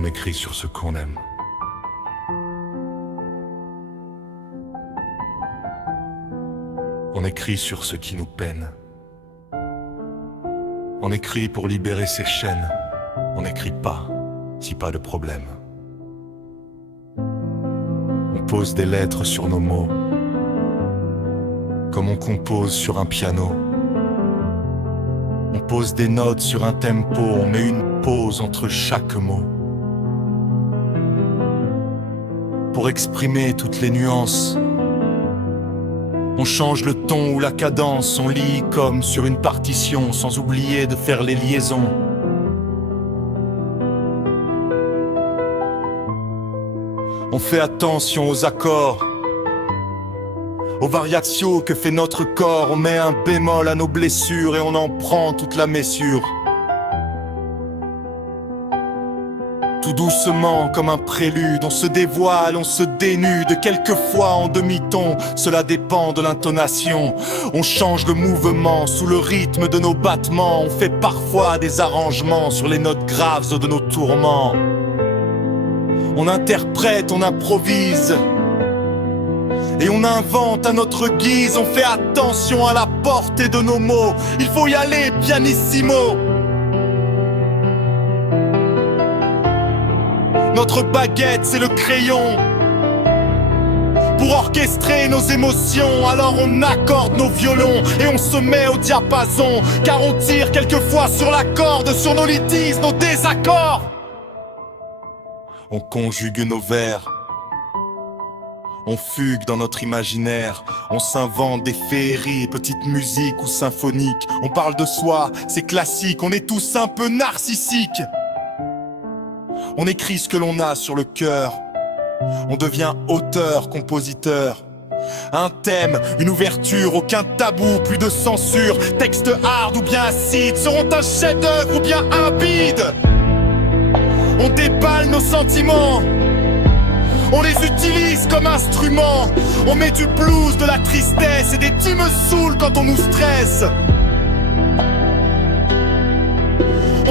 On écrit sur ce qu'on aime. On écrit sur ce qui nous peine. On écrit pour libérer ses chaînes. On n'écrit pas si pas de problème. On pose des lettres sur nos mots, comme on compose sur un piano. On pose des notes sur un tempo, on met une pause entre chaque mot. Pour exprimer toutes les nuances, on change le ton ou la cadence, on lit comme sur une partition, sans oublier de faire les liaisons. On fait attention aux accords, aux variations que fait notre corps. On met un bémol à nos blessures et on en prend toute la mesure. Tout doucement comme un prélude, on se dévoile, on se dénude, quelquefois en demi-ton, cela dépend de l'intonation. On change de mouvement sous le rythme de nos battements, on fait parfois des arrangements sur les notes graves de nos tourments. On interprète, on improvise, et on invente à notre guise, on fait attention à la portée de nos mots. Il faut y aller pianissimo. Notre baguette, c'est le crayon pour orchestrer nos émotions. Alors on accorde nos violons et on se met au diapason, car on tire quelquefois sur la corde, sur nos litiges, nos désaccords. On conjugue nos vers, on fugue dans notre imaginaire, on s'invente des féeries, petites musiques ou symphoniques. On parle de soi, c'est classique, on est tous un peu narcissiques. On écrit ce que l'on a sur le cœur, on devient auteur, compositeur. Un thème, une ouverture, aucun tabou, plus de censure. Texte hard ou bien acide seront un chef-d'œuvre ou bien un bide. On déballe nos sentiments, on les utilise comme instruments. On met du blues, de la tristesse et des tu me saoules quand on nous stresse.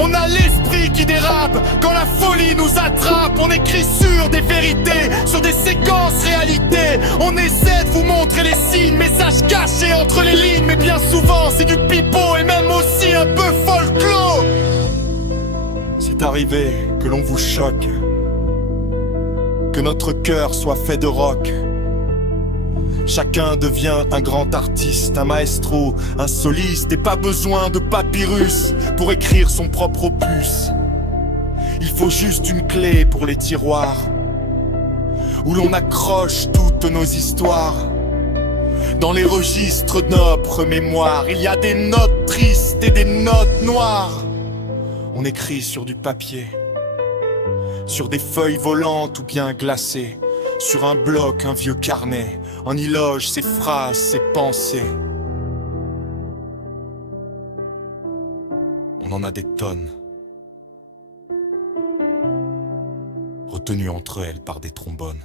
On a l'esprit qui dérape quand la folie nous attrape. On écrit sur des vérités, sur des séquences réalités. On essaie de vous montrer les signes, messages cachés entre les lignes. Mais bien souvent c'est du pipeau et même aussi un peu folklore. C'est arrivé que l'on vous choque, que notre cœur soit fait de rock. Chacun devient un grand artiste, un maestro, un soliste. Et pas besoin de papyrus pour écrire son propre opus. Il faut juste une clé pour les tiroirs où l'on accroche toutes nos histoires. Dans les registres de notre mémoire, il y a des notes tristes et des notes noires. On écrit sur du papier, sur des feuilles volantes ou bien glacées, sur un bloc, un vieux carnet. On y loge ses phrases, ses pensées. On en a des tonnes, retenues entre elles par des trombones.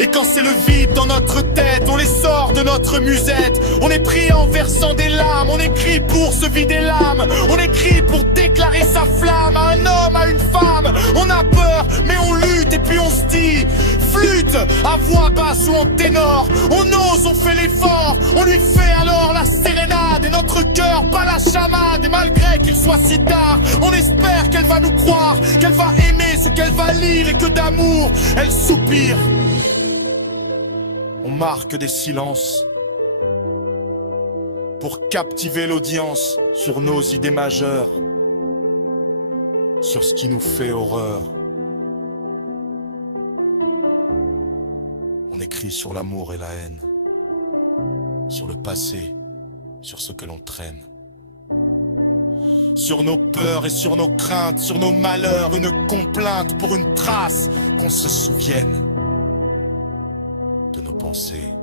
Et quand c'est le vide dans notre tête, on les sort de notre musette. On est pris en versant des larmes, on écrit pour se vider l'âme. On écrit pour déclarer sa flamme à un homme, à une femme. On a peur, mais on lutte et puis on se dit flûte, à voix basse ou en ténor. On ose, on fait l'effort, on lui fait alors la sérénade. Et notre cœur bat la chamade, et malgré qu'il soit si tard, on espère qu'elle va nous croire, qu'elle va aimer ce qu'elle va lire et que d'amour elle soupire. On marque des silences pour captiver l'audience sur nos idées majeures, sur ce qui nous fait horreur. On écrit sur l'amour et la haine, sur le passé, sur ce que l'on traîne, sur nos peurs et sur nos craintes, sur nos malheurs, une complainte pour une trace, qu'on se souvienne de nos pensées.